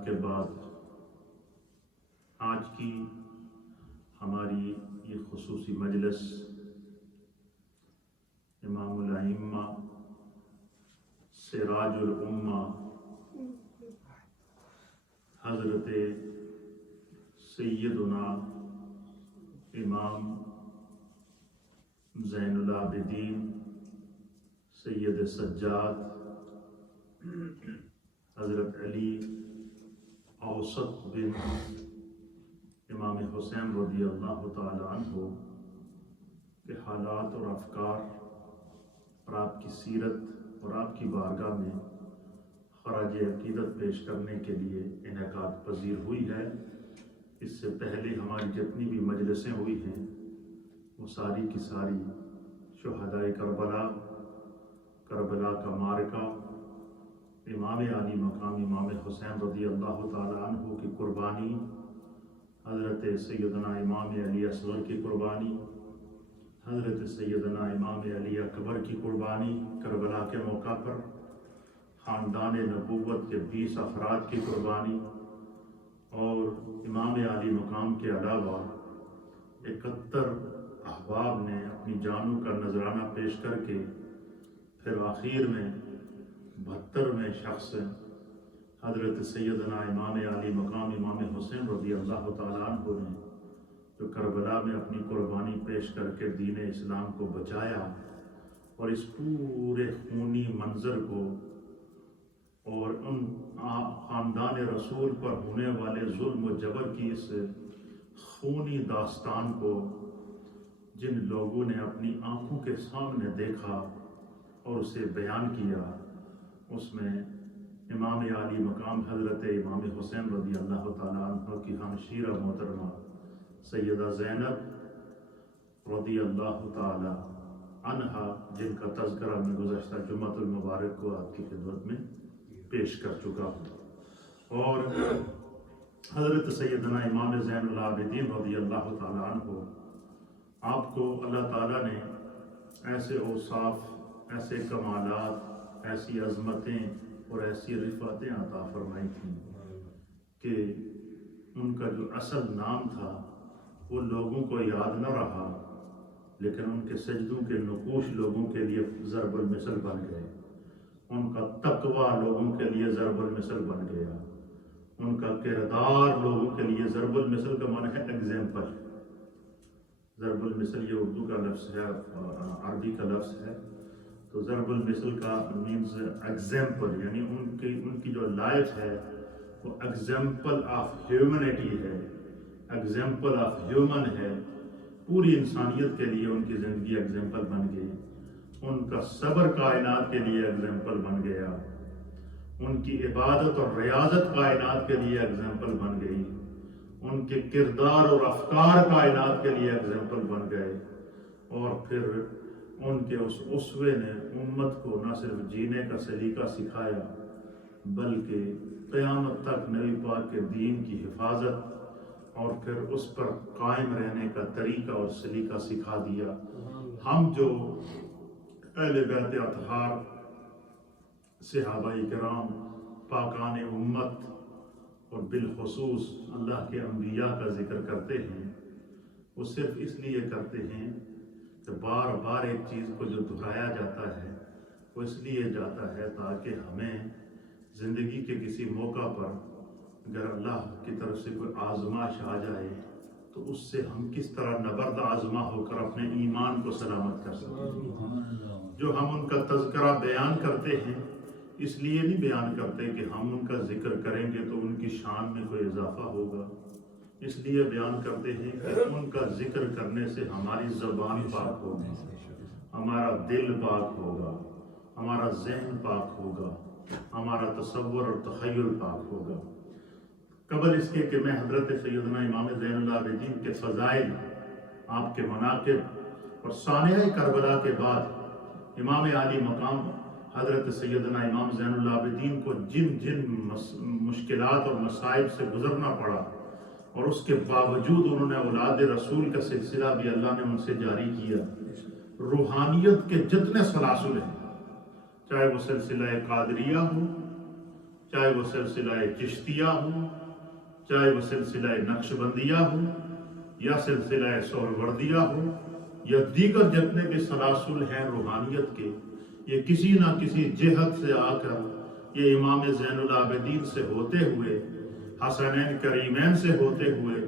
تعریف کے بعد آج کی ہماری یہ خصوصی مجلس امام الائمہ سراج الامہ حضرت سیدنا امام زین العابدین سید سجاد حضرت علی اوسط بن امام حسین رضی اللہ تعالی عنہ کے حالات اور افکار اور آپ کی سیرت اور آپ کی بارگاہ میں خراج عقیدت پیش کرنے کے لیے انعقاد پذیر ہوئی ہے۔ اس سے پہلے ہماری جتنی بھی مجلسیں ہوئی ہیں وہ ساری کی ساری شہدائے کربلا کا معرکہ، امام عالی مقام امام حسین رضی اللہ تعالی عنہ کی قربانی، حضرت سیدنا امام علی اصغر کی قربانی، حضرت سیدنا امام علی اکبر کی قربانی کربلا کے موقع پر، خاندان نبوت کے 20 افراد کی قربانی، اور امام علی مقام کے علاوہ 71 احباب نے اپنی جانوں کا نذرانہ پیش کر کے پھر آخر میں 72ویں شخص حضرت سیدنا امام علی مقام امام حسین رضی اللہ تعالیٰ عنہ نے جو کربلا میں اپنی قربانی پیش کر کے دین اسلام کو بچایا، اور اس پورے خونی منظر کو اور ان خاندان رسول پر ہونے والے ظلم و جبر کی اس خونی داستان کو جن لوگوں نے اپنی آنکھوں کے سامنے دیکھا اور اسے بیان کیا، اس میں امام عالی مقام حضرت امام حسین رضی اللہ تعالیٰ عنہ کی ہمشیرہ محترمہ سیدہ زینب رضی اللہ تعالیٰ عنہا، جن کا تذکرہ میں گزشتہ جمعۃ المبارک کو آپ کی خدمت میں پیش کر چکا ہوں، اور حضرت سیدنا امام زین العابدین رضی اللہ تعالیٰ عنہ، آپ کو اللہ تعالیٰ نے ایسے اوصاف، ایسے کمالات، ایسی عظمتیں اور ایسی رفعتیں عطا فرمائی تھیں کہ ان کا جو اصل نام تھا وہ لوگوں کو یاد نہ رہا، لیکن ان کے سجدوں کے نقوش لوگوں کے لیے ضرب المثل بن گئے، ان کا تقوی لوگوں کے لیے ضرب المثل بن گیا، ان کا کردار لوگوں کے لیے ضرب المثل کا معنی ہے ایگزامپل۔ ضرب المثل یہ اردو کا لفظ ہے، عربی کا لفظ ہے، تو ضرب المثل کا مینز ایگزامپل، یعنی ان کی جو لائف ہے وہ ایگزامپل آف ہیومنٹی ہے، ایگزامپل آف ہیومن ہے، پوری انسانیت کے لیے ان کی زندگی ایگزامپل بن گئی، ان کا صبر کائنات کے لیے ایگزامپل بن گیا، ان کی عبادت اور ریاضت کائنات کے لیے ایگزامپل بن گئی، ان کے کردار اور افکار کائنات کے لیے ایگزامپل بن گئے، اور پھر ان کے اس اسوے نے امت کو نہ صرف جینے کا سلیقہ سکھایا بلکہ قیامت تک نبی پاک کے دین کی حفاظت اور پھر اس پر قائم رہنے کا طریقہ اور سلیقہ سکھا دیا۔ ہم جو اہل بیت اطہار، صحابہ کرام، پاکان امت اور بالخصوص اللہ کے انبیاء کا ذکر کرتے ہیں، وہ صرف اس لیے کرتے ہیں کہ بار بار ایک چیز کو جو دہرایا جاتا ہے وہ اس لیے جاتا ہے تاکہ ہمیں زندگی کے کسی موقع پر اگر اللہ کی طرف سے کوئی آزمائش آ جائے تو اس سے ہم کس طرح نبرد آزما ہو کر اپنے ایمان کو سلامت کر سکیں۔ جو ہم ان کا تذکرہ بیان کرتے ہیں اس لیے نہیں بیان کرتے کہ ہم ان کا ذکر کریں گے تو ان کی شان میں کوئی اضافہ ہوگا، اس لیے بیان کرتے ہیں کہ ان کا ذکر کرنے سے ہماری زبان پاک ہوگی، ہمارا دل پاک ہوگا، ہمارا ذہن پاک ہوگا، ہمارا تصور اور تخیل پاک ہوگا۔ قبل اس کے کہ میں حضرت سیدنا امام زین العابدین کے فضائل، آپ کے مناقب اور سانحہ کربلا کے بعد امام عالی مقام حضرت سیدنا امام زین العابدین کو جن جن مشکلات اور مصائب سے گزرنا پڑا، اور اس کے باوجود انہوں نے اولاد رسول کا سلسلہ بھی اللہ نے ان سے جاری کیا، روحانیت کے جتنے سلاسل ہیں، چاہے وہ سلسلہ قادریہ ہو، چاہے وہ سلسلہ چشتیہ ہو، چاہے وہ سلسلہ نقشبندیہ ہو، یا سلسلہ سہروردیہ ہو، یا دیگر جتنے بھی سلاسل ہیں روحانیت کے، یہ کسی نہ کسی جہت سے آ کر یہ امام زین العابدین سے ہوتے ہوئے، حسنین کریمین سے ہوتے ہوئے،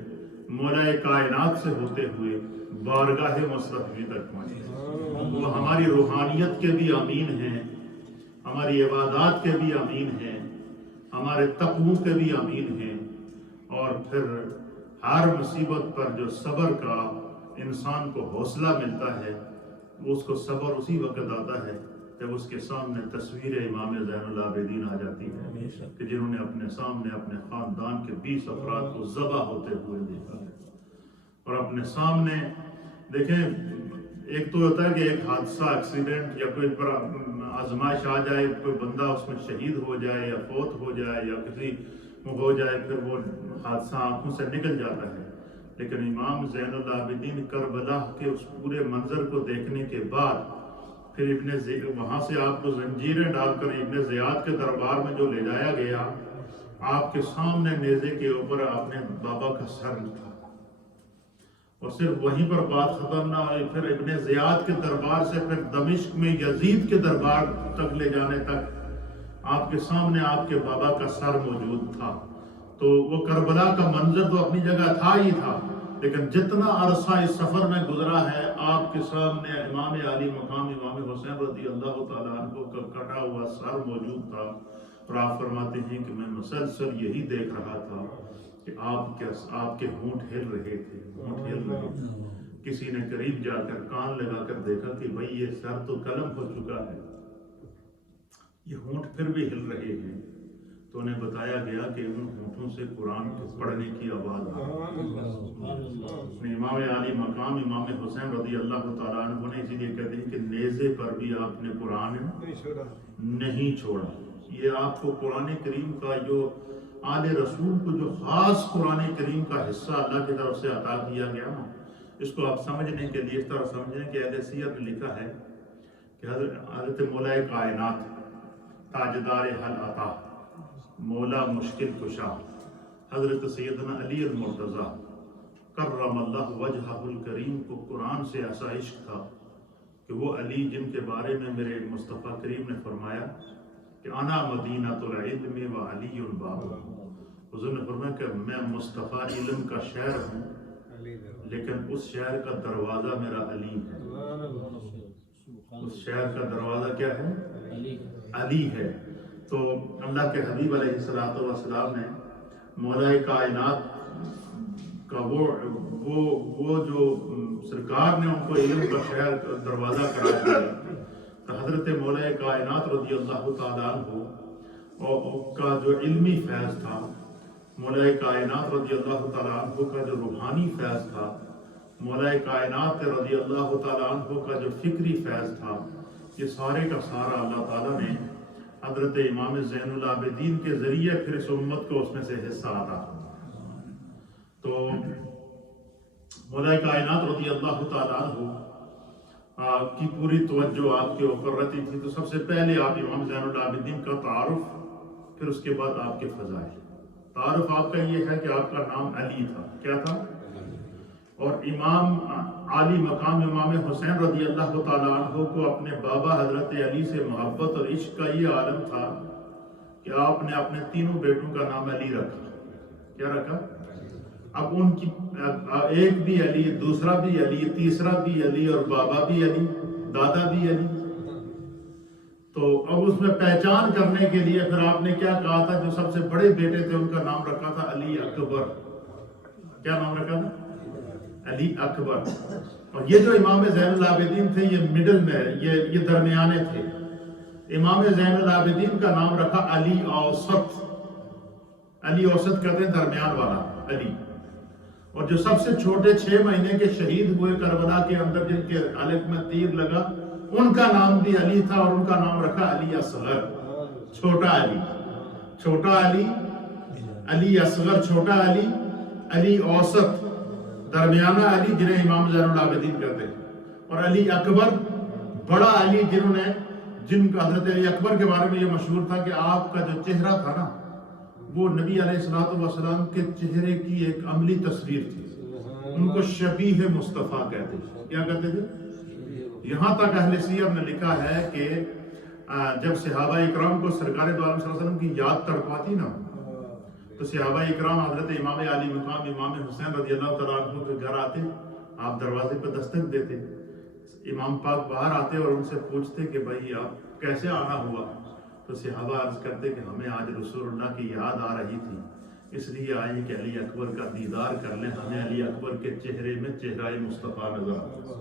مولا کائنات سے ہوتے ہوئے بارگاہ مصطفی تک پہنچے۔ وہ ہماری روحانیت کے بھی امین ہیں، ہماری عبادات کے بھی امین ہیں، ہمارے تقوی کے بھی امین ہیں، اور پھر ہر مصیبت پر جو صبر کا انسان کو حوصلہ ملتا ہے، اس کو صبر اسی وقت آتا ہے جب اس کے سامنے تصویر امام زین العابدین آ جاتی ہے کہ جنہوں نے اپنے سامنے اپنے خاندان کے 20 افراد کو ذبح ہوتے ہوئے دیکھا ہے، اور اپنے سامنے دیکھیں، ایک تو ہوتا ہے کہ ایک حادثہ، ایکسیڈنٹ یا کوئی آزمائش آ جائے، کوئی بندہ اس میں شہید ہو جائے یا فوت ہو جائے یا کسی ہو جائے، پھر وہ حادثہ آنکھوں سے نکل جاتا ہے، لیکن امام زین العابدین کربلا کے اس پورے منظر کو دیکھنے کے بعد پھر وہاں سے آپ کو زنجیریں ڈال کر ابن زیاد کے دربار میں جو لے جایا گیا، آپ کے سامنے نیزے کے اوپر اپنے بابا کا سر تھا، اور صرف وہیں پر بات ختم نہ ہوئی، پھر ابن زیاد کے دربار سے پھر دمشق میں یزید کے دربار تک لے جانے تک آپ کے سامنے آپ کے بابا کا سر موجود تھا۔ تو وہ کربلا کا منظر تو اپنی جگہ تھا ہی تھا، لیکن جتنا عرصہ اس سفر میں گزرا ہے، آپ کے سامنے امام علی مقام امام حسین رضی اللہ تعالیٰ عنہ کا کٹا ہوا سر موجود تھا، اور آپ فرماتے ہیں کہ میں مسلسل یہی دیکھ رہا تھا کہ آپ کے ہونٹ ہل رہے تھے، ہونٹ ہل رہے تھے۔ کسی نے قریب جا کر کان لگا کر دیکھا کہ بھئی یہ سر تو قلم ہو چکا ہے، یہ ہونٹ پھر بھی ہل رہے ہیں، تو انہیں بتایا گیا کہ ان ہونٹوں سے قرآن پڑھنے کی آواز امام علی مقام امام حسین رضی اللہ تعالیٰ عنہ نے اسی لیے کہتے ہیں کہ نیزے پر بھی آپ نے قرآن نہیں چھوڑا۔ یہ آپ کو قرآن کریم کا جو آل رسول کو جو خاص قرآن کریم کا حصہ اللہ کی طرف سے عطا کیا گیا نا، اس کو آپ سمجھنے کے لیے اس طرح سمجھیں کہ اہل سیر نے لکھا ہے کہ حضرت مولا کائنات، تاجدار حل عطا، مولا مشکل کشا، حضرت سیدنا علی المرتضیٰ کرم اللہ وجہہ الکریم کو قرآن سے ایسا عشق تھا کہ وہ علی جن کے بارے میں میرے مصطفیٰ کریم نے فرمایا کہ انا مدینہ العلم و علی باب، حضور نے فرمایا کہ میں مصطفیٰ علم کا شہر ہوں، لیکن اس شہر کا دروازہ میرا علی ہے۔ اس شہر کا دروازہ کیا ہے؟ علی ہے۔ تو اللہ کے حبیب علیہ السلام نے مولا کائنات کا وہ جو سرکار نے ان کو علم کا شہر دروازہ قرار دیا، تو حضرت مولا کائنات رضی اللہ تعالیٰ عنہ کا جو علمی فیض تھا، مولا کائنات رضی اللہ تعالیٰ عنہ کا جو روحانی فیض تھا، مولا کائنات رضی اللہ تعالیٰ عنہ کا جو فکری فیض تھا، یہ سارے کا سارا اللہ تعالیٰ نے حضرت امام زین العابدین کے ذریعے پھر اس امت کو اس میں سے حصہ آتا۔ تو مولا کائنات رضی اللہ تعالیٰ عنہ کی پوری توجہ آپ کے اوپر رہتی تھی، تو سب سے پہلے آپ امام زین العابدین کا تعارف، پھر اس کے بعد آپ کے فضائل۔ تعارف آپ کا یہ ہے کہ آپ کا نام علی تھا، کیا تھا؟ اور امام علی مقام امام حسین رضی اللہ تعالیٰ عنہ کو اپنے بابا حضرت علی سے محبت اور عشق کا یہ عالم تھا کہ آپ نے اپنے تینوں بیٹوں کا نام علی رکھا۔ کیا رکھا؟ اب ان کی ایک بھی علی، دوسرا بھی علی، تیسرا بھی علی، اور بابا بھی علی، دادا بھی علی۔ تو اب اس میں پہچان کرنے کے لیے پھر آپ نے کیا کہا تھا؟ جو سب سے بڑے بیٹے تھے ان کا نام رکھا تھا علی اکبر۔ کیا نام رکھا تھا؟ علی اکبر۔ اور یہ جو امام زین العابدین تھے یہ مڈل میں، یہ درمیانے تھے۔ امام زین العابدین کا نام رکھا علی اوسط۔ علی اوسط کہتے ہیں درمیان والا علی۔ اور جو سب سے چھوٹے 6 مہینے کے شہید ہوئے کربلا کے اندر، جن کے علق میں تیر لگا، ان کا نام بھی علی تھا، اور ان کا نام رکھا علی اصغر، چھوٹا علی۔ چھوٹا علی، علی اصغر چھوٹا علی، علی اوسط درمیانہ علی جنہیں امام زین العابدین کہتے ہیں، اور علی اکبر بڑا علی جنہوں نے جن کا حضرت علی اکبر کے بارے میں یہ مشہور تھا کہ آپ کا جو چہرہ تھا نا وہ نبی علیہ الصلوۃ والسلام کے چہرے کی ایک عملی تصویر تھی. ان کو شبیہ مصطفیٰ کہتے تھے. کیا کہتے تھے؟ یہاں تک اہل سیر نے لکھا ہے کہ جب صحابہ اکرام کو سرکار دو عالم صلی اللہ علیہ وسلم کی یاد تڑپاتی نا تو صحابہ اکرام حضرت امام علی مقام امام حسین رضی اللہ تعالیٰ عنہ کے گھر آتے, آپ دروازے پہ دستک دیتے, امام پاک باہر آتے اور ان سے پوچھتے کہ بھائی آپ کیسے آنا ہوا؟ تو صحابہ عرض کرتے کہ ہمیں آج رسول اللہ کی یاد آ رہی تھی, اس لیے آئے کہ علی اکبر کا دیدار کر لیں, ہمیں علی اکبر کے چہرے میں چہرہ مصطفیٰ نظر آتا.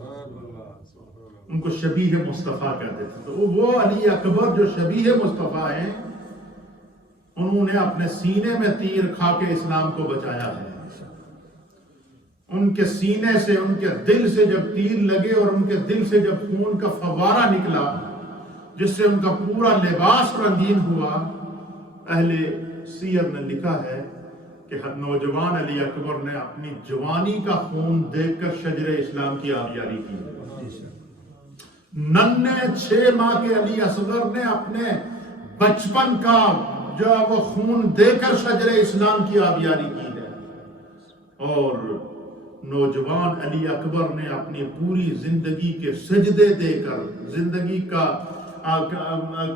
ان کو شبیہ مصطفیٰ کہتے تھے. تو وہ علی اکبر جو شبیہ مصطفیٰ ہیں انہوں نے اپنے سینے میں تیر کھا کے اسلام کو بچایا ہے. ان کے سینے سے, ان کے دل سے جب تیر لگے اور ان کے دل سے جب خون کا فوارہ نکلا جس سے ان کا پورا لباس رنگین ہوا, اہل سیر نے لکھا ہے کہ نوجوان علی اکبر نے اپنی جوانی کا خون دیکھ کر شجر اسلام کی آبیاری کی. ننھے 6 ماہ کے علی اصغر نے اپنے بچپن کا جو وہ خون دے کر شجر اسلام کی آبیاری کی ہے, اور نوجوان علی اکبر نے اپنی پوری زندگی کے سجدے دے کر, زندگی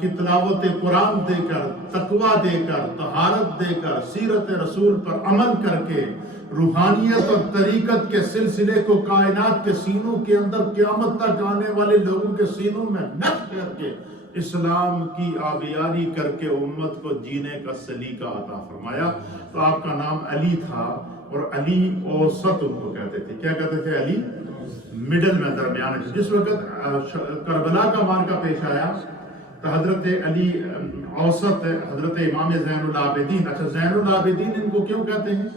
کی تلاوت قرآن دے کر, تقوی دے کر, طہارت دے کر, سیرت رسول پر عمل کر کے, روحانیت اور طریقت کے سلسلے کو کائنات کے سینوں کے اندر قیامت تک آنے والے لوگوں کے سینوں میں نقش کر کے اسلام کی آبیاری کر کے امت کو جینے کا سلیقہ عطا فرمایا. تو آپ کا نام علی تھا, اور علی اوسط ان کو کہتے تھے. کیا کہتے تھے؟ علی مڈل میں, درمیان. جس وقت کربلا کا مارکہ پیش آیا تو حضرت علی اوسط, حضرت امام زین العابدین. اچھا, زین العابدین ان کو کیوں کہتے ہیں؟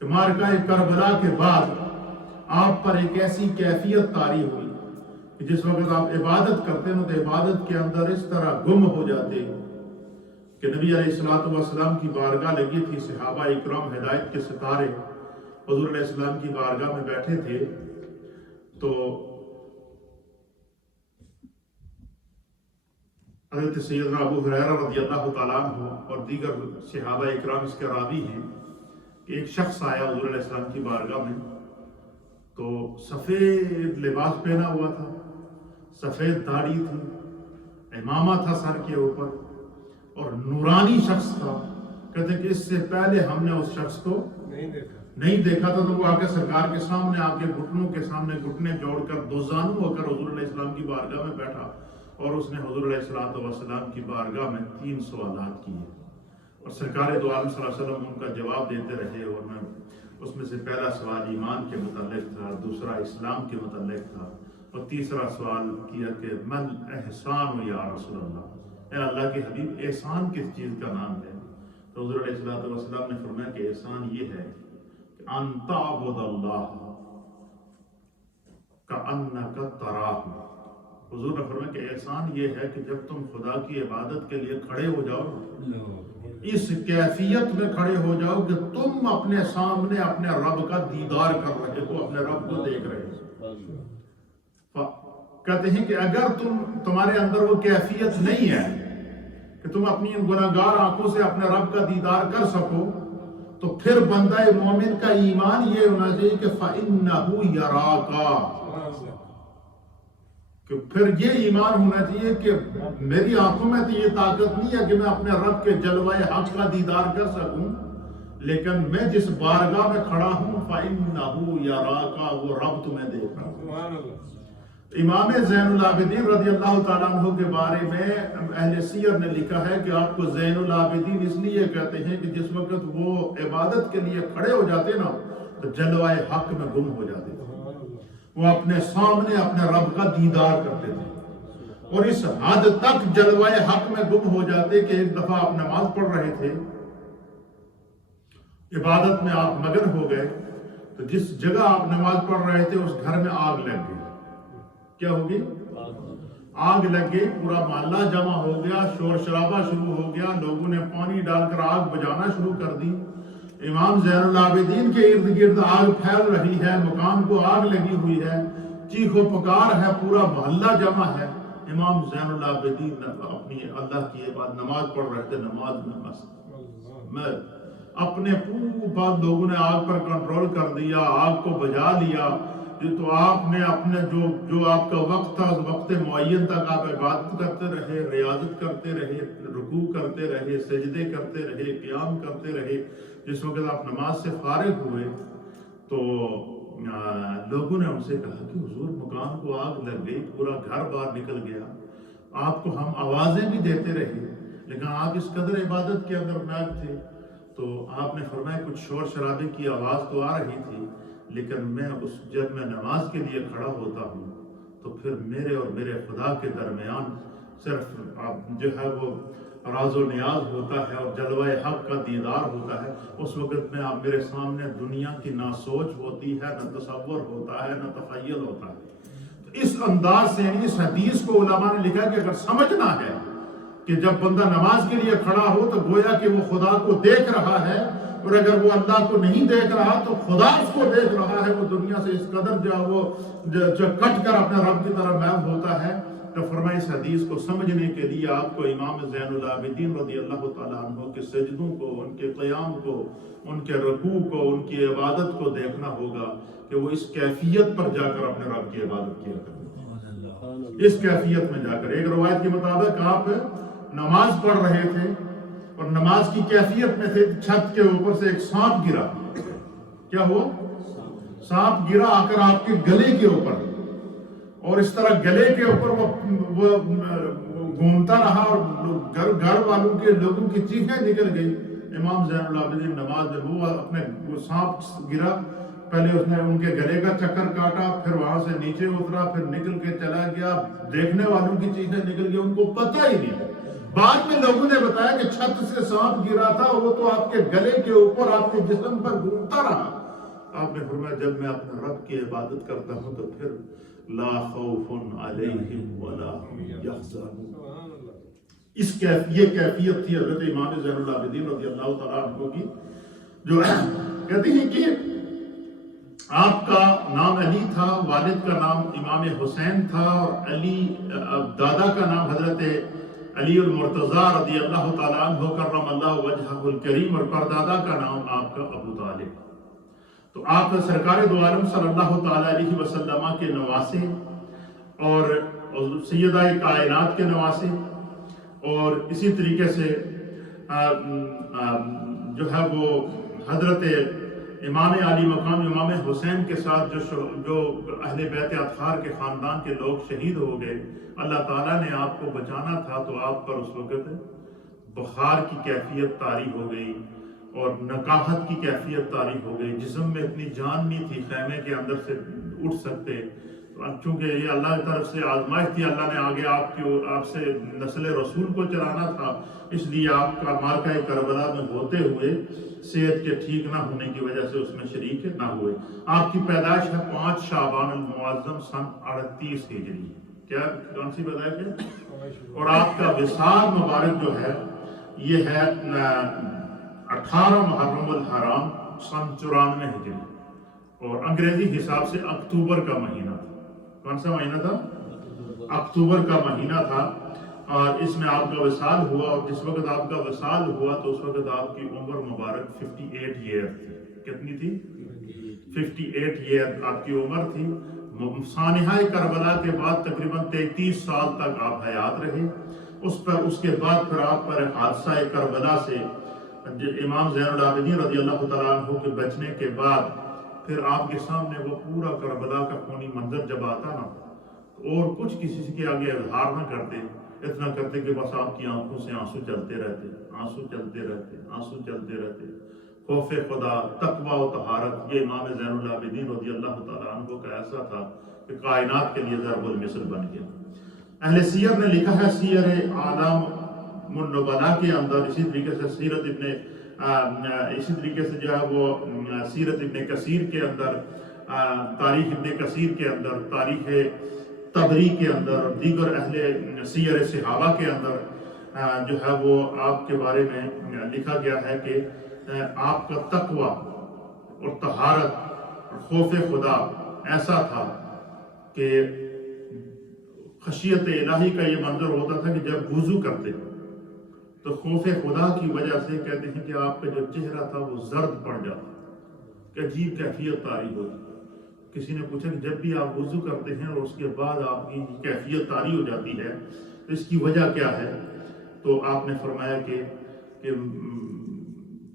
کہ مارکہ کربلا کے بعد آپ پر ایک ایسی کیفیت طاری ہوئی کہ جس وقت آپ عبادت کرتے ہیں تو عبادت کے اندر اس طرح گم ہو جاتے کہ نبی علیہ الصلوۃ والسلام کی بارگاہ لگی تھی, صحابہ اکرام ہدایت کے ستارے حضور علیہ السلام کی بارگاہ میں بیٹھے تھے, تو حضرت سیدنا ابو ہریرہ رضی اللہ تعالیٰ عنہ اور دیگر صحابہ اکرام اس کے راوی ہیں کہ ایک شخص آیا حضور علیہ السلام کی بارگاہ میں, تو سفید لباس پہنا ہوا تھا, سفید داڑھی تھی, امامہ تھا سر کے اوپر, اور نورانی شخص تھا. کہتے کہ اس سے پہلے ہم نے اس شخص کو نہیں دیکھا تھا. تو وہ آ کے سرکار کے سامنے آ کے گھٹنوں کے سامنے گھٹنے جوڑ کر دوزانو ہو کر حضور علیہ السلام کی بارگاہ میں بیٹھا, اور اس نے حضور علیہ السلام کی بارگاہ میں 3 سوالات کیے, اور سرکار دو عالم صلی اللہ علیہ وسلم ان کا جواب دیتے رہے. اور میں اس میں سے پہلا سوال ایمان کے متعلق تھا, دوسرا اسلام کے متعلق تھا, اور تیسرا سوال کیا کہ من احسان یا رسول اللہ, اے اللہ کے حبیب احسان کس چیز کا نام ہے؟ تو حضور علیہ السلام نے فرمایا کہ احسان یہ ہے کہ ان تعبد اللہ کأنک تراہ. حضور نے فرمایا کہ احسان یہ ہے کہ جب تم خدا کی عبادت کے لیے کھڑے ہو جاؤ, اس کیفیت میں کھڑے ہو جاؤ کہ تم اپنے سامنے اپنے رب کا دیدار کر رہے ہو, اپنے رب کو دیکھ رہے ہو. کہتے ہیں کہ اگر تمہارے اندر وہ کیفیت نہیں ہے کہ تم اپنی گناہگار آنکھوں سے اپنے رب کا دیدار کر سکو, تو پھر بندہ مومن کا ایمان یہ ہونا چاہیے کہ فَإِنَّهُ يَرَاكَ, کہ پھر یہ ایمان ہونا چاہیے کہ میری آنکھوں میں تو یہ طاقت نہیں ہے کہ میں اپنے رب کے جلوہ حق کا دیدار کر سکوں, لیکن میں جس بارگاہ میں کھڑا ہوں فَإِنَّهُ يَرَاكَ, وہ رب تمہیں دیکھ رہا ہے. امام زین العابدین رضی اللہ تعالیٰ عنہ کے بارے میں اہل سیر نے لکھا ہے کہ آپ کو زین العابدین اس لیے کہتے ہیں کہ جس وقت وہ عبادت کے لیے کھڑے ہو جاتے نا تو جلوہ حق میں گم ہو جاتے تھے, وہ اپنے سامنے اپنے رب کا دیدار کرتے تھے, اور اس حد تک جلوہ حق میں گم ہو جاتے کہ ایک دفعہ آپ نماز پڑھ رہے تھے, عبادت میں آپ مگن ہو گئے, تو جس جگہ آپ نماز پڑھ رہے تھے اس گھر میں آگ لگ گئی. کیا ہوگی؟ آگ لگ گئی, پورا محلہ جمع ہو گیا, شور شرابہ شروع ہو گیا, لوگوں نے پانی ڈال کر آگ بجانا شروع کر دی. امام زین العابدین کے ارد گرد آگ پھیل رہی ہے, مقام کو آگ لگی ہوئی ہے, چیخ و پکار ہے, پورا محلہ جمع ہے. امام زین العابدین اپنی اللہ کی عبادت نماز پڑھ رہے تھے، نماز میں اپنے بعد لوگوں نے آگ پر کنٹرول کر دیا، آگ کو بجھا لیا، تو آپ نے اپنے جو آپ کا وقت تھا، اس وقت معین تک آپ عبادت کرتے رہے، ریاضت کرتے رہے، رکوع کرتے رہے، سجدے کرتے رہے، قیام کرتے رہے۔ جس وقت آپ نماز سے فارغ ہوئے تو لوگوں نے ان سے کہا کہ حضور مکان کو آگ لگ گئی، پورا گھر باہر نکل گیا، آپ کو ہم آوازیں بھی دیتے رہے لیکن آپ اس قدر عبادت کے اندر ناک تھے۔ تو آپ نے فرمایا کچھ شور شرابے کی آواز تو آ رہی تھی، لیکن جب میں نماز کے لیے کھڑا ہوتا ہوں تو پھر میرے اور میرے خدا کے درمیان صرف جو ہے وہ راز و نیاز ہوتا ہے اور جلوہ حق کا دیدار ہوتا ہے۔ اس وقت میں آپ میرے سامنے دنیا کی نہ سوچ ہوتی ہے، نہ تصور ہوتا ہے، نہ تخیل ہوتا ہے۔ تو اس انداز سے یعنی اس حدیث کو علماء نے لکھا کہ اگر سمجھنا ہے کہ جب بندہ نماز کے لیے کھڑا ہو تو گویا کہ وہ خدا کو دیکھ رہا ہے، اور اگر وہ اللہ کو نہیں دیکھ رہا تو خدا اس کو دیکھ رہا ہے، وہ دنیا سے اس قدر جو کٹ کر اپنے رب کی طرف محو ہوتا ہے۔ تو فرمایا اس حدیث کو سمجھنے کے لیے آپ کو امام زین العابدین رضی اللہ تعالیٰ عنہ کے سجدوں کو، ان کے قیام کو، ان کے رکوع کو، ان کی عبادت کو دیکھنا ہوگا کہ وہ اس کیفیت پر جا کر اپنے رب کی عبادت کیا کرتے، اس کیفیت میں جا کر۔ ایک روایت کے مطابق آپ نماز پڑھ رہے تھے اور نماز کی کیفیت میں تھے، چھت کے اوپر سے ایک سانپ گرا۔ کیا ہوا؟ سانپ گرا آ کر آپ کے گلے کے اوپر، اور اس طرح گلے کے اوپر وہ گھومتا رہا اور گھر والوں کے لوگوں کی چیخیں نکل گئی۔ امام زین العابدین نماز میں وہ سانپ گرا، پہلے اس نے ان کے گلے کا چکر کاٹا، پھر وہاں سے نیچے اترا، پھر نکل کے چلا گیا، دیکھنے والوں کی چیخیں نکل گئی، ان کو پتہ ہی نہیں۔ بعد میں لوگوں نے بتایا کہ چھت سے سانپ گرا تھا، وہ تو آپ کے گلے کے اوپر آپ کے جسم پر گھومتا رہا۔ آپ نے فرمایا جب میں اپنے رب کی عبادت کرتا ہوں تو پھر لا خوف علیہم ولا هم یحزنون۔ یہ کیفیت تھی حضرت امام زین العابدین رضی اللہ تعالیٰ عنہ کی، جو کہتے ہیں کہ آپ کا نام علی تھا، والد کا نام امام حسین تھا، اور علی دادا کا نام حضرت علی المرتضیٰ رضی اللہ تعالیٰ عنہ کرم اللہ وجہہ الکریم، اور پردادا کا نام آپ کا ابو طالب۔ تو آپ سرکار دو عالم صلی اللہ تعالیٰ علیہ وسلم کے نواسے اور سیدہ کائنات کے نواسے، اور اسی طریقے سے جو ہے وہ حضرت امام علی مقام امام حسین کے ساتھ جو اہل بیت اطہار کے خاندان کے لوگ شہید ہو گئے، اللہ تعالیٰ نے آپ کو بچانا تھا تو آپ پر اس وقت بخار کی کیفیت طاری ہو گئی اور نکاحت کی کیفیت طاری ہو گئی، جسم میں اتنی جان نہیں تھی خیمے کے اندر سے اٹھ سکتے۔ چونکہ یہ اللہ کی طرف سے آزمائش تھی، اللہ نے آگے آپ سے نسل رسول کو چلانا تھا، اس لیے آپ کا معرکہ کربلا میں ہوتے ہوئے صحت کے ٹھیک نہ ہونے کی وجہ سے اس میں شریک نہ ہوئے۔ آپ کی پیدائش ہے 5 شعبان المعظم سن 38 ہجری۔ کیا کون سی پیدائش ہے؟ اور آپ کا وصال مبارک جو ہے یہ ہے 18 محرم الحرام سن 94 ہجری، اور انگریزی حساب سے اکتوبر کا مہینہ تھا۔ کون سا مہینہ تھا؟ اکتوبر کا مہینہ تھا، اور اس میں آپ کا وصال ہوا، اور جس وقت آپ کا وصال ہوا تو اس وقت آپ کی عمر مبارک 58 ایئر تھی۔ کتنی تھی؟ 58 ایئر آپ کی عمر تھی۔ سانحہ کربلا کے بعد تقریباً 33 سال تک آپ حیات رہے۔ اس کے بعد پھر آپ پر حادثہ کربلا سے امام زین العابدین رضی اللہ تعالیٰ عنہ کے بچنے کے بعد پھر آپ کے سامنے وہ پورا کربلا کا خونی منظر جب آتا نا، اور کچھ کسی کے آگے اظہار نہ کرتے، اتنا کرتے کہ بس آپ کی آنکھوں سے آنسو چلتے رہتے، آنسو چلتے رہتے، آنسو چلتے رہتے۔ خوف خدا، تقوی و طہارت، یہ امام زین العابدین رضی اللہ تعالیٰ عنہ کا ایسا تھا کہ کائنات کے لیے ضرب المثل بن گیا۔ اہل سیر نے لکھا ہے سیر اعلام النبلاء کے اندر، اسی طریقے سے جو ہے وہ سیرت ابن کثیر کے اندر، تاریخ ابن کثیر کے اندر، تاریخ طبری کے اندر، دیگر اہل سیر صحابہ کے اندر جو ہے وہ آپ کے بارے میں لکھا گیا ہے کہ آپ کا تقوی اور طہارت اور خوف خدا ایسا تھا کہ خشیت الہی کا یہ منظر ہوتا تھا کہ جب وضو کرتے تو خوف خدا کی وجہ سے کہتے ہیں کہ آپ کا جو چہرہ تھا وہ زرد پڑ جاتا، کہ عجیب کیفیت طاری ہوتی۔ کسی نے پوچھا کہ جب بھی آپ وضو کرتے ہیں اور اس کے بعد آپ کی کیفیت طاری ہو جاتی ہے تو اس کی وجہ کیا ہے؟ تو آپ نے فرمایا کہ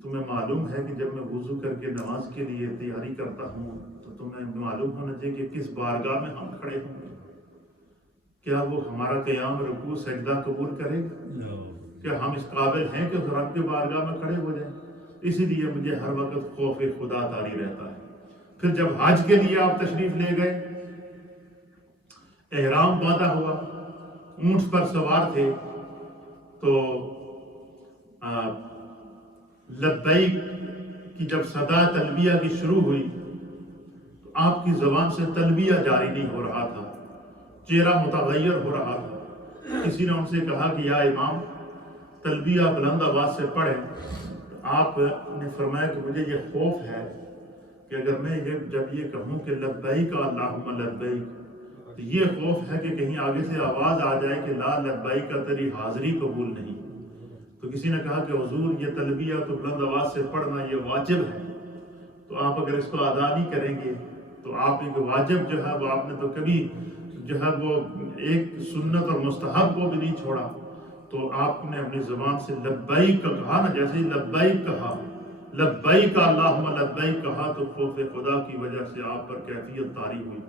تمہیں معلوم ہے کہ جب میں وضو کر کے نماز کے لیے تیاری کرتا ہوں تو تمہیں معلوم ہونا چاہیے کہ کس بارگاہ میں ہم کھڑے ہوں گے، کیا وہ ہمارا قیام رکوع سجدہ قبول کرے گا؟ کیا ہم اس قابل ہیں کہ رب کے بارگاہ میں کھڑے ہو جائیں؟ اسی لیے مجھے ہر وقت خوف خدا طاری رہتا ہے۔ پھر جب حج کے لیے آپ تشریف لے گئے، احرام باندھا ہوا، اونٹ پر سوار تھے، تو لبیک کی جب صدا تلبیہ کی شروع ہوئی تو آپ کی زبان سے تلبیہ جاری نہیں ہو رہا تھا، چہرہ متغیر ہو رہا تھا۔ کسی نے ان سے کہا کہ یا امام تلبیہ بلند آواز سے پڑھیں، تو آپ نے فرمایا کہ مجھے یہ خوف ہے کہ اگر میں جب یہ کہوں کہ لبیک اللہم لبیک، تو یہ خوف ہے کہ کہیں آگے سے آواز آ جائے کہ لا لبیک تیری حاضری قبول نہیں۔ تو کسی نے کہا کہ حضور یہ تلبیہ تو بلند آواز سے پڑھنا یہ واجب ہے، تو آپ اگر اس کو ادا نہیں کریں گے تو آپ ایک واجب جو ہے وہ آپ نے تو کبھی جو ہے وہ ایک سنت اور مستحب کو بھی نہیں چھوڑا۔ تو آپ نے اپنی زبان سے لبیک کہا نا، جیسے لبیک کہا، لبیک اللہم لبیک کہا، تو خوف خدا کی وجہ سے آپ پر کیفیت طاری ہوئی،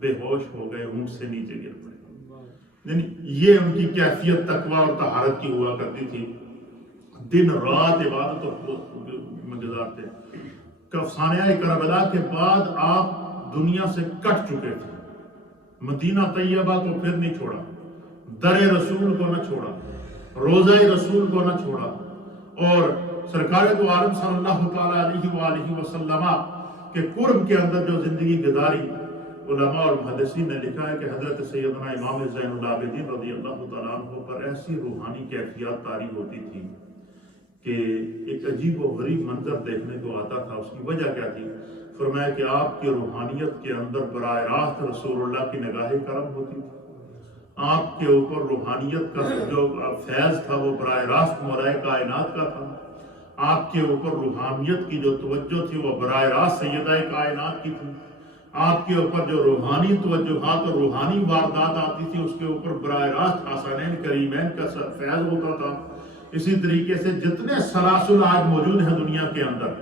بے ہوش ہو گئے، اونٹ سے نیچے گر پڑے۔ یعنی یہ ان کی کیفیت تقویٰ اور طہارت کی ہوا کرتی تھی، دن رات عبادت میں گزارتے۔ افسانہ کربلا کے بعد آپ دنیا سے کٹ چکے تھے، مدینہ طیبہ کو پھر نہیں چھوڑا، در رسول کو نہ چھوڑا، روزہ رسول کو نہ چھوڑا، اور سرکار دو عالم صلی اللہ تعالیٰ علیہ وآلہ وسلم کے قرب کے اندر جو زندگی گزاری، علماء اور محدثین نے لکھا ہے کہ حضرت سیدنا امام زین العابدین رضی اللہ تعالیٰ عنہ پر ایسی روحانی کیفیات طاری ہوتی تھی کہ ایک عجیب و غریب منظر دیکھنے کو آتا تھا۔ اس کی وجہ کیا تھی؟ فرمایا کہ آپ کی روحانیت کے اندر براہ راست رسول اللہ کی نگاہ کرم ہوتی تھی، آپ کے اوپر روحانیت کا جو فیض تھا وہ براہ راست مولا کائنات کا تھا، آپ کے اوپر روحانیت کی جو توجہ تھی وہ براہ راست سیدہ کائنات کی تھی، آپ کے اوپر جو روحانی توجہات اور روحانی واردات آتی تھی اس کے اوپر براہ راست حسنین کریمین کا فیض ہوتا تھا۔ اسی طریقے سے جتنے سلاسل آج موجود ہیں دنیا کے اندر،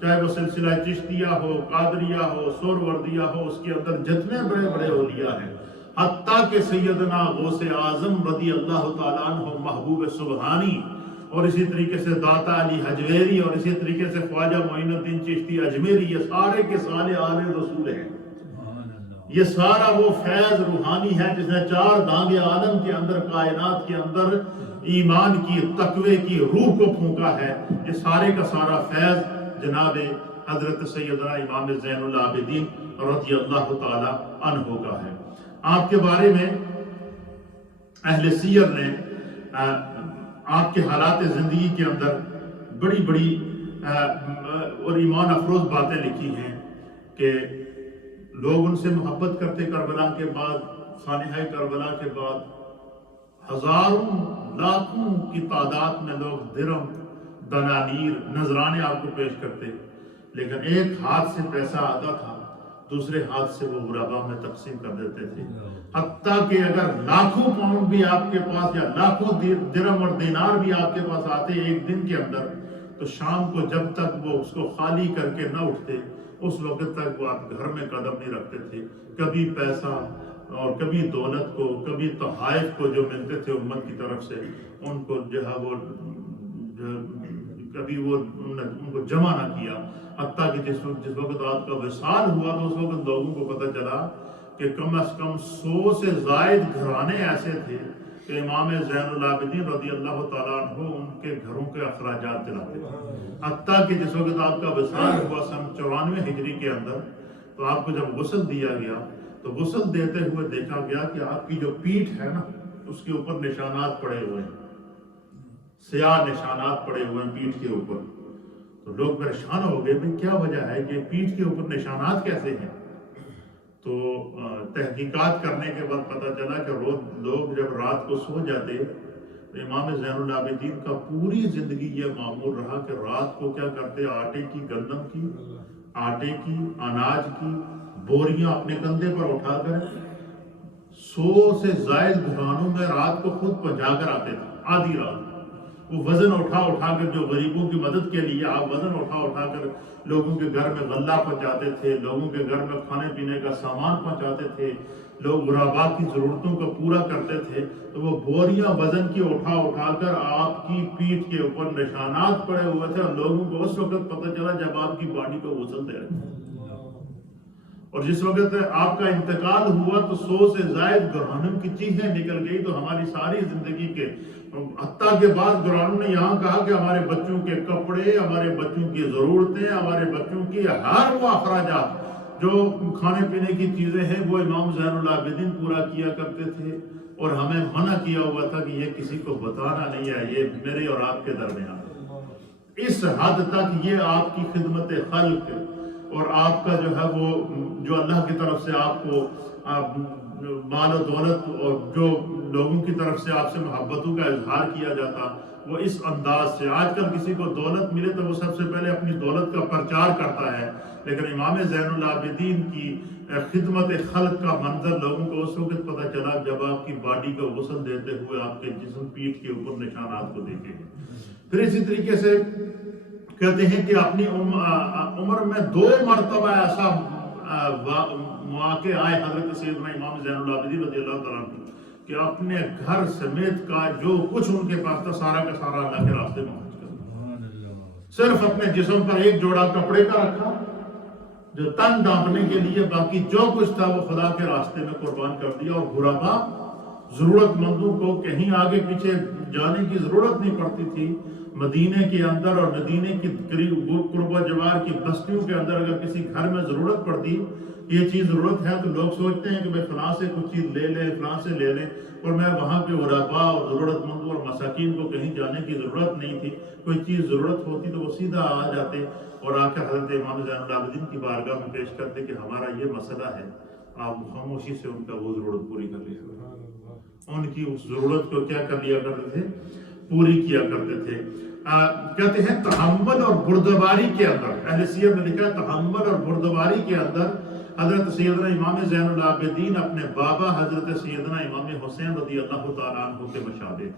چاہے وہ سلسلہ چشتیہ ہو، قادریہ ہو، سہروردیہ ہو، اس کے اندر جتنے بڑے بڑے اولیاء ہیں، حتیٰ کہ سیدنا غوث اعظم رضی اللہ تعالیٰ عنہ محبوب سبحانی، اور اسی طریقے سے داتا علی حجویری، اور اسی طریقے سے خواجہ معین الدین چشتی اجمیری، یہ سارے کے سارے آل رسول ہیں۔ یہ سارا وہ فیض روحانی ہے جس نے چار دانگ عالم کے اندر، کائنات کے اندر ایمان کی، تقوی کی روح کو پھونکا ہے۔ یہ سارے کا سارا فیض جناب حضرت سیدنا امام زین العابدین رضی اللہ تعالی عنہ کا ہے۔ آپ کے بارے میں اہل سیر نے آپ کے حالات زندگی کے اندر بڑی بڑی اور ایمان افروز باتیں لکھی ہیں کہ لوگ ان سے محبت کرتے، کربلا کے بعد، سانحہ کربلا کے بعد ہزاروں لاکھوں کی تعداد میں لوگ درم، دنانیر، نذرانے آپ کو پیش کرتے، لیکن ایک ہاتھ سے پیسہ آتا تھا، دوسرے ہاتھ سے وہ غربا میں تقسیم کر دیتے تھے۔ حتیٰ کہ اگر لاکھوں پاؤنڈ بھی آپ کے پاس یا لاکھوں درم اور دینار بھی آپ کے پاس آتے ایک دن کے اندر، تو شام کو جب تک وہ اس کو خالی کر کے نہ اٹھتے اس وقت تک وہ آپ گھر میں قدم نہیں رکھتے تھے۔ کبھی پیسہ اور کبھی دولت کو، کبھی تحائف کو جو ملتے تھے امت کی طرف سے، ان کو جو ہے وہ کبھی وہ ان کو جمع نہ کیا۔ حتیٰ کہ جس وقت آپ کا وصال ہوا تو اس وقت لوگوں کو پتہ چلا کہ کم از کم 100 سے زائد گھرانے ایسے تھے کہ امام زین العابدین رضی اللہ تعالیٰ عنہ ان کے گھروں کے اخراجات چلاتے تھے۔ حتیٰ کہ جس وقت آپ کا وصال ہوا سن 94 ہجری کے اندر، تو آپ کو جب غسل دیا گیا تو غسل دیتے ہوئے دیکھا گیا کہ آپ کی جو پیٹھ ہے نا اس کے اوپر نشانات پڑے ہوئے ہیں، سیاہ نشانات پڑے ہوئے ہیں پیٹھ کے اوپر۔ تو لوگ پریشان ہو گئے، بھئی کیا وجہ ہے کہ پیٹھ کے اوپر نشانات کیسے ہیں؟ تو تحقیقات کرنے کے بعد پتہ چلا کہ لوگ جب رات کو سو جاتے تو امام زین العابدین کا پوری زندگی یہ معمول رہا کہ رات کو کیا کرتے، آٹے کی، گندم کی، آٹے کی، اناج کی بوریاں اپنے کندھے پر اٹھا کر 100 سے زائد گھرانوں میں رات کو خود پہنچا کر آتے تھے، آدھی رات وہ وزن اٹھا کر، جو غریبوں کی مدد کے لیے آپ وزن اٹھا کر لوگوں کے گھر میں غلہ پہنچاتے تھے، لوگوں کے گھر میں کھانے پینے کا سامان پہنچاتے تھے، لوگ غربا کی ضرورتوں کو پورا کرتے تھے، تو وہ بوریاں وزن کی اٹھا کر آپ کی پیٹھ کے اوپر نشانات پڑے ہوئے تھے، اور لوگوں کو اس وقت پتہ چلا جب آپ کی باڈی کو غسل دے رہے تھے۔ اور جس وقت آپ کا انتقال ہوا تو 100 سے زائد گرہنم کی چیزیں نکل گئی، تو ہماری ساری زندگی کے حتیٰ کے بعد گرہنم نے یہاں کہا کہ ہمارے بچوں کے کپڑے، ہمارے بچوں کی ضرورتیں، ہمارے بچوں کی ہر وہ اخراجات جو کھانے پینے کی چیزیں ہیں وہ امام زین العابدین پورا کیا کرتے تھے، اور ہمیں منع کیا ہوا تھا کہ یہ کسی کو بتانا نہیں ہے، یہ میرے اور آپ کے درمیان۔ اس حد تک یہ آپ کی خدمت خلق اور آپ کا جو ہے وہ جو اللہ کی طرف سے آپ کو مال و دولت اور جو لوگوں کی طرف سے آپ سے محبتوں کا اظہار کیا جاتا، وہ اس انداز سے۔ آج کل کسی کو دولت ملے تو وہ سب سے پہلے اپنی دولت کا پرچار کرتا ہے، لیکن امام زین العابدین کی خدمت خلق کا منظر لوگوں کو اس وقت پتہ چلا جب آپ کی باڈی کو غسل دیتے ہوئے آپ کے جسم پیٹھ کے اوپر نشانات کو دیکھے۔ پھر اسی طریقے سے کہتے ہیں کہ اپنی عمر میں 2 مرتبہ ایسا مواقع آئے حضرت سیدنا امام زین العابدین رضی اللہ تعالیٰ عنہ کہ اپنے گھر سمیت کا جو کچھ ان کے پاس تھا سارا کا سارا اللہ کے راستے میں خرچ کر، صرف اپنے جسم پر ایک جوڑا کپڑے کا رکھا جو تن ڈھانپنے کے لیے، باقی جو کچھ تھا وہ خدا کے راستے میں قربان کر دیا۔ اور غربا ضرورت مندوں کو کہیں آگے پیچھے جانے کی ضرورت نہیں پڑتی تھی، مدینے کے اندر اور مدینے کی قرب و جوار کی بستیوں کے اندر اگر کسی گھر میں ضرورت پڑتی، یہ چیز ضرورت ہے، تو لوگ سوچتے ہیں کہ بھئی فلاں سے کچھ چیز لے لیں، فلاں سے لے لیں، اور میں وہاں کے غربا اور ضرورت مندوں اور مساکین کو کہیں جانے کی ضرورت نہیں تھی، کوئی چیز ضرورت ہوتی تو وہ سیدھا آ جاتے اور آ کر حضرت امام زین العابدین کی بارگاہ میں پیش کرتے کہ ہمارا یہ مسئلہ ہے، آپ خاموشی سے ان کا وہ ضرورت پوری کر لیا، ان کی اس ضرورت کو کیا کر لیا کرتے تھے، پوری کیا کرتے تھے۔ کہتے ہیں تحمل اور بردباری کے اندر، اہل سیر نے لکھا تحمل اور بردباری کے اندر حضرت سیدنا امام زین العابدین اپنے بابا حضرت سیدنا امام حسین رضی اللہ تعالیٰ عنہ کے مشابہ تھے۔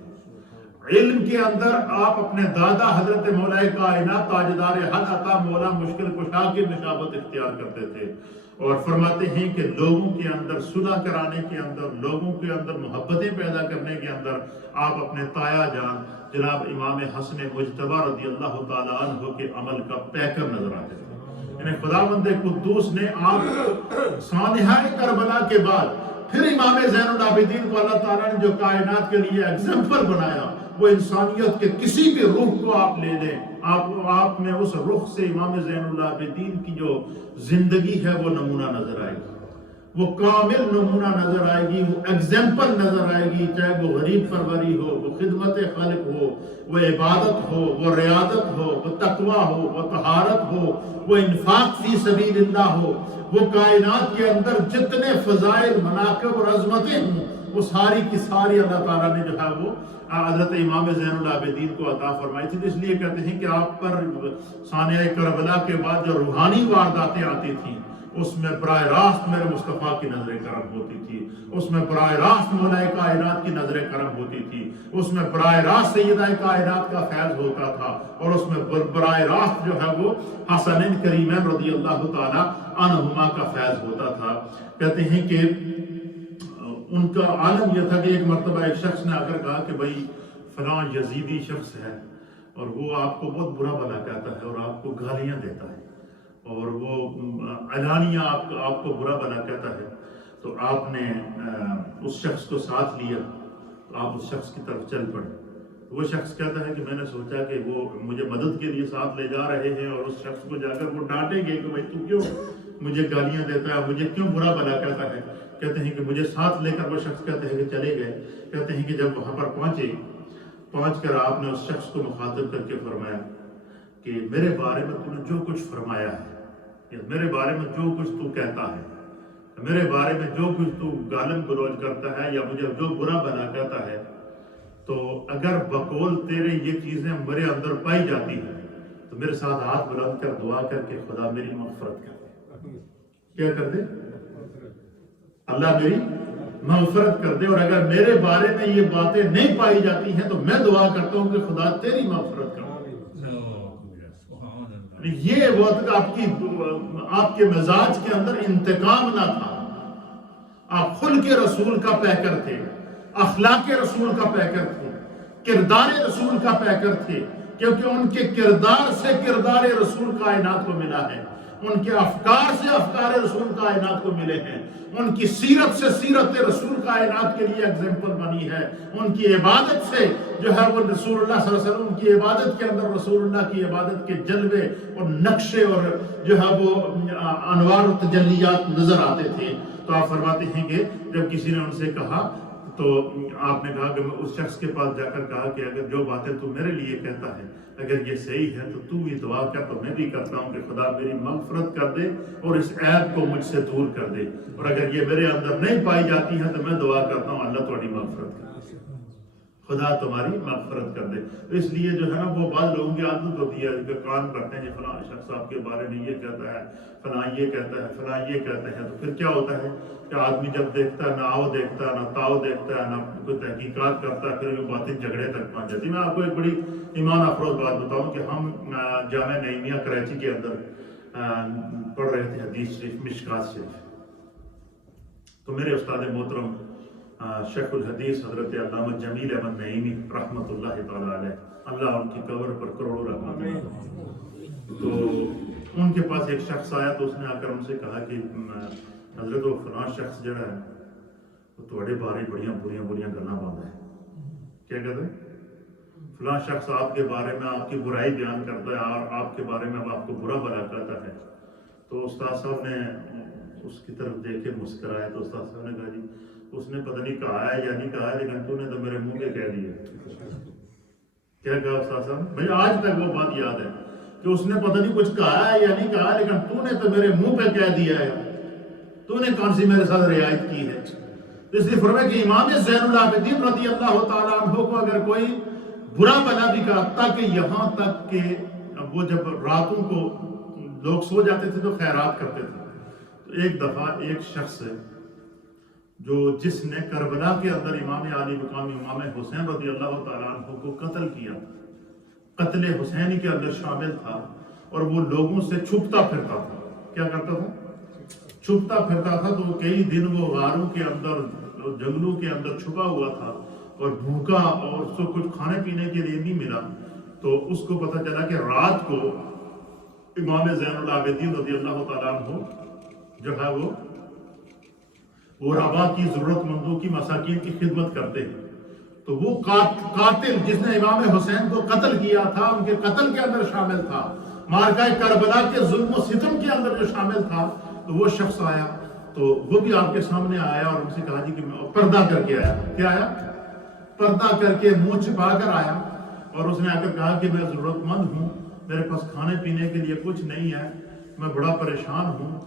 علم کے اندر آپ اپنے دادا حضرت مولا کائنات تاجدار حق عطا مولا مشکل کشا کی مشابہت اختیار کرتے تھے، اور فرماتے ہیں کہ لوگوں کے اندر صلح کرانے کے اندر، لوگوں کے اندر محبتیں پیدا کرنے کے اندر آپ اپنے تایا جان جناب امام حسن مجتبی رضی اللہ تعالیٰ عنہ کے عمل کا پیکر نظر آتے ہیں۔ یعنی خداوند قدوس نے آپ سانحہ کربلا کے بعد پھر امام زین العابدین کو اللہ تعالیٰ نے جو کائنات کے لیے ایگزامپل بنایا، وہ انسانیت کے کسی بھی رخ کو آپ لے لیں، آپ میں اس رخ سے امام زین العابدین کی جو زندگی ہے وہ نمونہ نظر آئے گی، وہ کامل نمونہ نظر آئے گی، وہ ایگزامپل نظر آئے گی، چاہے وہ غریب پروری ہو، وہ خدمت خلق ہو، وہ عبادت ہو، وہ ریاضت ہو، وہ تقویٰ ہو، وہ طہارت ہو، وہ انفاق فی سبیل اللہ ہو، وہ کائنات کے اندر جتنے فضائل، مناقب اور عظمتیں ہوں، وہ ساری کی ساری اللہ تعالیٰ نے جو ہے وہ حضرت امام زین العابدین کو عطا فرمائی تھی۔ اس لیے کہتے ہیں کہ آپ پر سانحہ کربلا کے بعد جو روحانی وارداتیں آتی تھیں، اس میں براہ راست میرے مصطفیٰ کی نظر کرم ہوتی تھی، اس میں براہ راست مولا کائنات کی نظر کرم ہوتی تھی، اس میں براہ راست سیدہ کائنات کا فیض ہوتا تھا، اور اس میں براہ راست جو ہے وہ حسنین کریمین رضی اللہ تعالی عنہما کا فیض ہوتا تھا۔ کہتے ہیں کہ ان کا عالم یہ تھا کہ ایک مرتبہ ایک شخص نے آ کر کہا کہ بھائی فلاں یزیدی شخص ہے اور وہ آپ کو بہت برا بھلا کہتا ہے اور آپ کو گالیاں دیتا ہے، اور وہ علانیہ آپ کو برا بھلا کہتا ہے، تو آپ نے اس شخص کو ساتھ لیا، تو آپ اس شخص کی طرف چل پڑے۔ وہ شخص کہتا ہے کہ میں نے سوچا کہ وہ مجھے مدد کے لیے ساتھ لے جا رہے ہیں، اور اس شخص کو جا کر وہ ڈانٹیں گے کہ بھائی تو کیوں مجھے گالیاں دیتا ہے، مجھے کیوں برا بھلا کہتا ہے۔ کہتے ہیں کہ مجھے ساتھ لے کر وہ شخص کہتے ہیں کہ چلے گئے۔ کہتے ہیں کہ جب وہاں پر پہنچ کر آپ نے اس شخص کو مخاطب کر کے فرمایا کہ میرے بارے میں تو نے جو کچھ فرمایا ہے، یا میرے بارے میں جو کچھ تو کہتا ہے، میرے بارے میں جو کچھ تو گالم گلوچ کرتا ہے یا مجھے جو برا بنا کہتا ہے، تو اگر بقول تیرے یہ چیزیں میرے اندر پائی جاتی ہیں تو میرے ساتھ ہاتھ بلند کر دعا کر کے خدا میری مغفرت کر دے۔ کیا کر دے؟ اللہ میری مغفرت کر دے۔ اور اگر میرے بارے میں یہ باتیں نہیں پائی جاتی ہیں تو میں دعا کرتا ہوں کہ خدا تیری مغفرت کر دے۔ یہ وقت آپ کے مزاج کے اندر انتقام نہ تھا، آپ خلق رسول کا پیکر تھے، اخلاق رسول کا پیکر تھے، کردار رسول کا پیکر تھے، کیونکہ ان کے کردار سے کردار رسول کائنات کو ملا ہے، ان کے افکار سے افکار رسول کائنات کو ملے ہیں، ان کی سیرت سے سیرت رسول کائنات کے لیے ایگزامپل بنی ہے، ان کی عبادت سے جو ہے وہ رسول اللہ صلی اللہ علیہ وسلم، ان کی عبادت کے اندر رسول اللہ کی عبادت کے جلوے اور نقشے اور جو ہے وہ انوار و تجلیات نظر آتے تھے۔ تو آپ فرماتے ہیں کہ جب کسی نے ان سے کہا تو آپ نے کہا کہ میں اس شخص کے پاس جا کر کہا کہ اگر جو باتیں تو میرے لیے کہتا ہے اگر یہ صحیح ہے تو بھی دعا کر، تو میں بھی کرتا ہوں کہ خدا میری مغفرت کر دے اور اس عیب کو مجھ سے دور کر دے، اور اگر یہ میرے اندر نہیں پائی جاتی ہیں تو میں دعا کرتا ہوں اللہ تمہاری مغفرت کر دے، خدا تمہاری مغفرت کر دے۔ اس لیے جو ہے نا وہ بعض لوگوں کی عادت ہوتی ہے کہ کان کرتے ہیں فلاں شخص آپ کے بارے میں یہ کہتا ہے، فلاں یہ کہتا ہے، فلاں یہ کہتے ہیں، تو پھر کیا ہوتا ہے کہ آدمی جب دیکھتا ہے نہ آؤ دیکھتا ہے، نہ تاؤ دیکھتا ہے، نہ کوئی تحقیقات کرتا ہے، پھر وہ باتیں جھگڑے تک پہنچ جاتی۔ میں آپ کو ایک بڑی ایمان افروز بات بتاؤں کہ ہم جامعہ نعیمیہ کراچی کے اندر پڑھ رہے تھے حدیث شریف، مشکات شریف، تو میرے استاد محترم شیخ الحدیث حضرت علامہ جمیل احمد نعیمی رحمۃ اللہ تعالیٰ علیہ، اللہ ان کی قبر پر کروڑوں رحمت اللہ، تو ان کے پاس ایک شخص آیا تو اس نے آ کر ان سے کہا کہ حضرت وہ فلاں شخص جڑا ہے وہ تھوڑے بارے بڑیاں بڑیاں گلاں باندھا ہے۔ کیا کہتے ہیں؟ فلاں شخص آپ کے بارے میں آپ کی برائی بیان کرتا ہے اور آپ کے بارے میں آپ کو برا بھلا کہتا ہے۔ تو استاد صاحب نے اس کی طرف دیکھ کے مسکرایا، تو استاد صاحب نے کہا جی اس نے پتہ نہیں کہا ہے یا نہیں کہا ہے، لیکن تو نے تو میرے منہ پہ کہہ دیا۔ کیا کہا استاد صاحب؟ مجھے آج تک وہ بات یاد ہے کہ اس نے پتہ نہیں کچھ کہا ہے یا نہیں کہا، لیکن تو نے تو میرے منہ پہ کہہ دیا ہے، تو نے کون سی میرے ساتھ رعایت کی ہے۔ اس لیے فرمایا کہ امام زین العابدین رضی اللہ تعالیٰ عنہ کو اگر کوئی برا بلا بھی کہا، تاکہ یہاں تک کہ وہ جب راتوں کو لوگ سو جاتے تھے تو خیرات کرتے تھے، تو ایک دفعہ ایک شخص جس نے کربلا کے اندر امام علی مقام امام حسین رضی اللہ تعالیٰ عنہ کو قتل کیا، قتل حسینی کے اندر شامل تھا، اور وہ لوگوں سے چھپتا پھرتا تھا۔ کیا کرتا تھا؟ چھپتا پھرتا تھا، تو کئی دن وہ غاروں کے اندر جنگلوں کے اندر چھپا ہوا تھا اور بھوکا، اور اس کو کچھ کھانے پینے کے لیے نہیں ملا۔ تو اس کو پتہ چلا کہ رات کو امام زین العابدین رضی اللہ تعالیٰ عنہ جو ہے وہ ربا کی ضرورت مندوں کی مساکین کی خدمت کرتے ہیں۔ تو وہ قاتل جس نے امام حسین کو قتل کیا تھا، ان کے قتل کے اندر شامل تھا، مارکہ کربلا کے ظلم و ستم کے اندر جو شامل تھا، تو وہ شخص آیا، تو وہ بھی آپ کے سامنے آیا اور ان سے کہا جی کہ پردہ کر کے آیا۔ کیا آیا؟ پردہ کر کے منہ چھپا کر آیا، اور اس نے آ کر کہا کہ میں ضرورت مند ہوں، میرے پاس کھانے پینے کے لیے کچھ نہیں ہے، میں بڑا پریشان ہوں،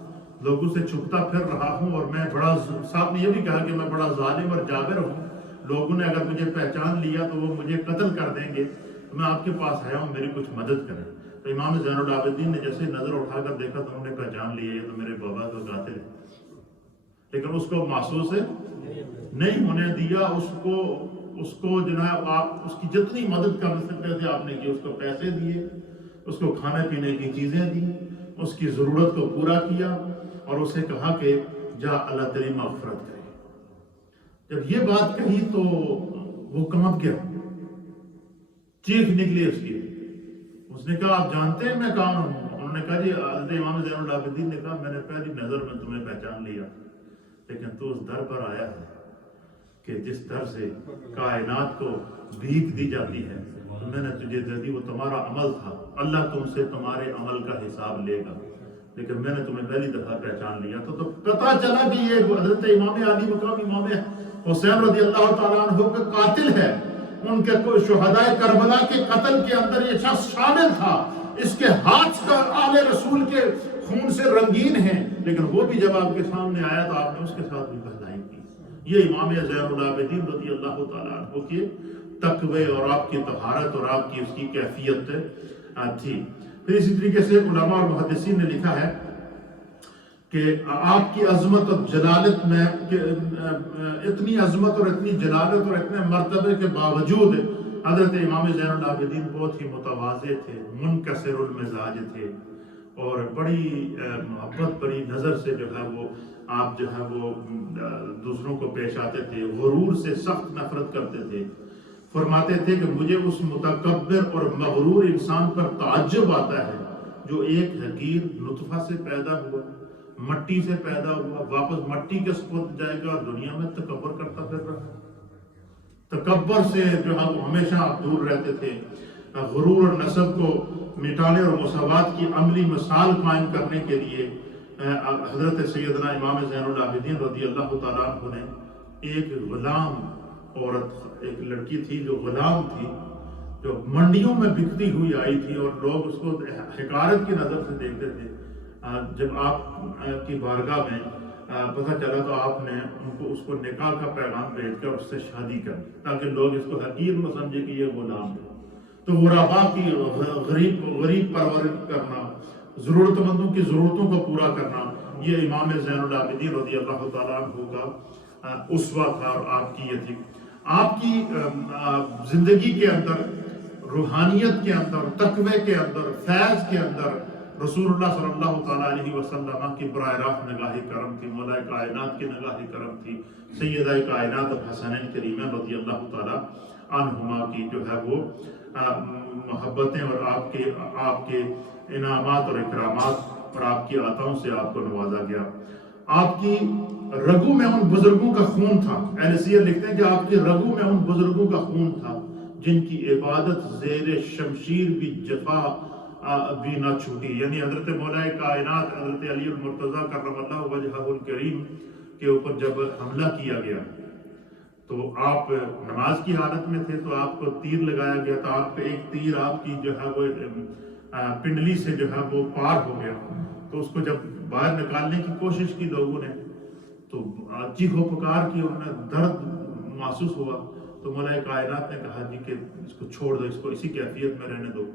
لوگوں سے چھپتا پھر رہا ہوں، اور میں بڑا، صاحب نے یہ بھی کہا کہ میں بڑا ظالم اور جابر ہوں، لوگوں نے اگر مجھے پہچان لیا تو وہ مجھے قتل کر دیں گے، تو میں آپ کے پاس آیا ہوں، میری کچھ مدد کریں۔ تو امام زین العابدین نے جیسے نظر اٹھا کر دیکھا تو انہوں نے پہچان لیا یہ تو میرے بابا کا قاتل ہے، لیکن اس کو محسوس نہیں ہونے دیا۔ اس کو جناب آپ اس کی جتنی مدد کر سکتے تھے آپ نے کی، اس کو پیسے دیے، اس کو کھانے پینے کی چیزیں دی، اس کی ضرورت کو پورا کیا، اور اسے کہا کہ جا اللہ تیری مغفرت کرے۔ جب یہ بات کہی تو وہ کانپ گیا، چیخ نکلی اس کی۔ اس نے کہا آپ جانتے ہیں میں کون ہوں؟ انہوں نے کہا جی حضرت امام زین العابدین نے کہا میں نے پہلی نظر میں تمہیں پہچان لیا، لیکن تو اس در پر آیا ہے کہ جس در سے کائنات کو بھیک دی جاتی ہے، تو میں نے تجھے دے دی، وہ تمہارا عمل تھا، اللہ تم سے تمہارے عمل کا حساب لے گا، لیکن میں نے تمہیں پہلی دفعہ پہچان لیا۔ تو پتہ چلا کہ یہ حضرت امام علی مقام امام حسین رضی اللہ تعالیٰ عنہ کا قاتل ہے، ان کے شہدائے کربلا کے قتل کے اندر یہ شخص شامل تھا، اس کے ہاتھ کا آل رسول کے خون سے رنگین ہیں، لیکن وہ بھی جب آپ کے سامنے آیا تو آپ نے اس کے ساتھ بھی بھلائی کی۔ یہ امام زین العابدین رضی اللہ تعالیٰ عنہ کے تقوی اور آپ کی طہارت اور آپ کی اس کی کیفیت تھی۔ پھر اسی طریقے سے علماء اور محدثین نے لکھا ہے کہ آپ کی عظمت اور جلالت میں اتنی عظمت اور اتنی جلالت اور اتنے مرتبے کے باوجود حضرت امام زین العابدین بہت ہی متواضع تھے، منکسر المزاج تھے، اور بڑی محبت بڑی نظر سے جو ہے وہ آپ جو ہے وہ دوسروں کو پیش آتے تھے، غرور سے سخت نفرت کرتے تھے۔ فرماتے تھے کہ مجھے اس متکبر اور مغرور انسان پر تعجب آتا ہے جو ایک حقیر نطفہ سے پیدا ہوا، مٹی سے پیدا ہوا، واپس مٹی کے سپرد جائے گا اور دنیا میں تکبر کرتا پھر رہا ہے۔ تکبر سے جو ہے وہ ہمیشہ آپ دور رہتے تھے۔ غرور اور نسب کو مٹانے اور مساوات کی عملی مثال قائم کرنے کے لیے حضرت سیدنا امام زین العابدین رضی اللہ تعالیٰ عنہ نے ایک غلام عورت، ایک لڑکی تھی جو غلام تھی، جو منڈیوں میں بکتی ہوئی آئی تھی اور لوگ اس کو حقارت کی نظر سے دیکھتے تھے۔ جب آپ کی بارگاہ میں پتہ چلا تو آپ نے اس کو نکاح کا پیغام بھیج کر اس سے شادی کر دی تاکہ لوگ اس کو حقیر نہ سمجھے کہ یہ غلام ہے۔ تو غربا کی غریب پرورش کرنا، ضرورت مندوں کی ضرورتوں کو پورا کرنا، یہ امام زین العابدین رضی اللہ تعالیٰ عنہ کا اسوہ تھا اور آپ کی یہ تھی۔ آپ کی زندگی کے اندر، روحانیت کے اندر، تقوی کے اندر، فیض کے اندر رسول اللہ صلی اللہ تعالیٰ علیہ وسلم کی براہ راست نگاہ کرم تھی، مولا کائنات کی نگاہ کرم تھی، سیدہ کائنات الحسنین کریمہ رضی اللہ تعالیٰ عنہما کی جو ہے وہ محبتیں اور آپ کے انعامات اور اکرامات اور آپ کی عطاؤں سے آپ کو نوازا گیا۔ آپ کی رگوں میں ان بزرگوں کا خون تھا، اہل سیر لکھتے ہیں کہ آپ کی رگوں میں ان بزرگوں کا خون تھا جن کی عبادت زیر شمشیر بھی جفا بھی نہ چھوٹی، یعنی حضرت مولا کائنات حضرت علی المرتضیٰ کرم اللہ وجہہ الکریم کے اوپر جب حملہ کیا گیا تو آپ نماز کی حالت میں تھے تو آپ کو تیر لگایا گیا تھا، آپ پہ ایک تیر آپ کی جو ہے وہ پنڈلی سے جو ہے وہ پار ہو گیا، تو اس کو جب باہر نکالنے کی کوشش کی لوگوں نے تو چیخ و پکار کی، انہوں نے درد محسوس ہوا تو مولا کائنات نے کہا جی کہ اس کو چھوڑ دو، اس کو اسی کیفیت میں رہنے دو۔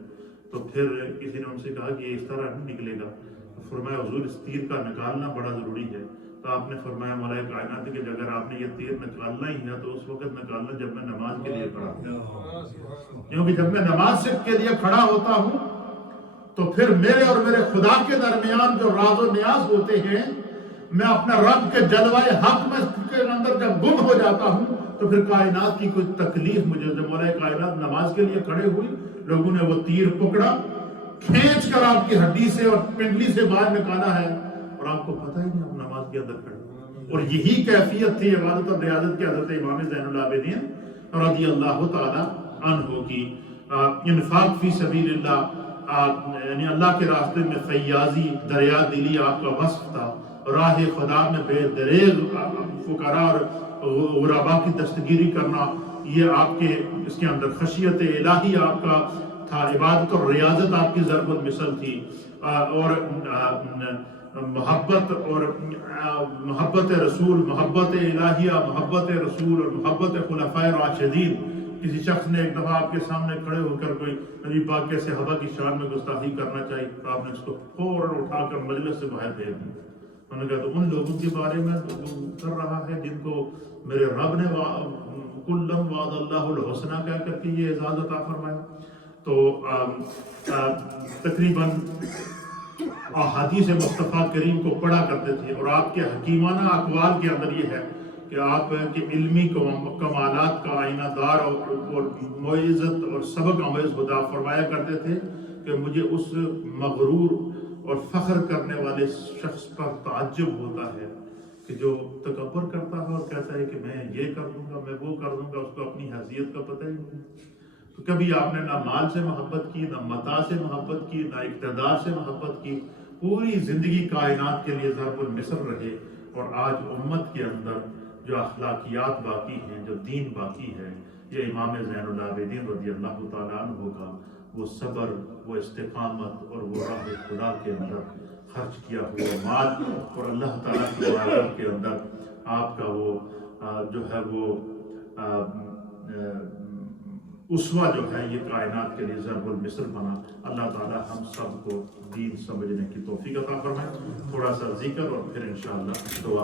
تو پھر کسی نے ان سے کہا کہ یہ اس طرح نہیں نکلے گا، فرمایا حضور اس تیر کا نکالنا بڑا ضروری ہے۔ تو آپ نے فرمایا مولا کائنات کہ اگر آپ نے یہ تیر نکالنا ہی ہے تو اس وقت نکالنا جب میں نماز کے لیے کھڑا ہوں، کیونکہ جب میں نماز کے لیے کھڑا ہوتا ہوں تو پھر میرے اور میرے خدا کے درمیان جو راز و نیاز ہوتے ہیں، میں اپنا رب کے جلوہ حق میں کے اندر جب گم ہو جاتا ہوں تو پھر کائنات کی کوئی تکلیف مجھے، جب مولا کائنات نماز کے لیے کھڑے ہوئی، لوگوں نے وہ تیر پکڑا، کھینچ کر آپ کی ہڈی سے اور پنڈلی سے باہر نکالا ہے اور آپ کو پتہ ہی نہیں آپ نماز کے اندر کھڑے۔ اور یہی کیفیت تھی عبادت اور ریاضت کے حضرت امام زین العابدین رضی اللہ تعالی عنہ کی۔ انفاق فی سبیل اللہ، یعنی اللہ کے راستے میں فیاضی، دریا دلی آپ کا وصف تھا۔ راہ خدا میں بے دریغ فقراء اور غرباء کی دستگیری کرنا، یہ آپ کے اس کے اندر خشیت الہی آپ کا تھا، عبادت اور ریاضت آپ کی ضرب المثل تھی، اور محبت رسول، محبت الہیہ، محبت رسول اور محبت خلفائے راشدین۔ کسی شخص نے ایک دفعہ آپ کے سامنے کھڑے ہو کر کوئی نبی پاک کے صحابہ کی شان میں گستاخی کرنا چاہیے تو آپ نے اس کو فوراً اٹھا کر مجلس سے باہر بھیج دیا۔ انہوں نے کہا تو ان لوگوں کے بارے میں کر رہا ہے جن کو میرے رب نے کلم وعد اللہ الحسنہ کہہ کر کے یہ اعزاز عطا فرمایا۔ تو تقریباً احادیث مصطفیٰ کریم کو پڑھا کرتے تھے، اور آپ کے حکیمانہ اقوال کے اندر یہ ہے کہ آپ کے علمی کمالات کا آئینہ دار اور معزت اور سبق آمیز خدا فرمایا کرتے تھے کہ مجھے اس مغرور اور فخر کرنے والے شخص پر تعجب ہوتا ہے کہ جو تکبر کرتا ہے اور کہتا ہے کہ میں یہ کر دوں گا، میں وہ کر دوں گا، اس کو اپنی حیثیت کا پتہ ہی نہیں۔ تو کبھی آپ نے نہ مال سے محبت کی، نہ متاع سے محبت کی، نہ اقتدار سے محبت کی، پوری زندگی کائنات کے لیے ضرب المثل رہے۔ اور آج امت کے اندر جو اخلاقیات باقی ہیں، جو دین باقی ہے، یہ امام زین العابدین رضی اللہ تعالیٰ عنہ کا وہ صبر، وہ استقامت اور وہ راہ خدا کے اندر خرچ کیا ہوا مال، اور اللہ تعالیٰ کی بارگاہ کے اندر آپ کا وہ جو ہے وہ اسوہ جو ہے یہ کائنات کے لیے ضرب المثل بنا۔ اللہ تعالیٰ ہم سب کو دین سمجھنے کی توفیق عطا فرمائے۔ تھوڑا سا ذکر اور پھر انشاءاللہ دعا۔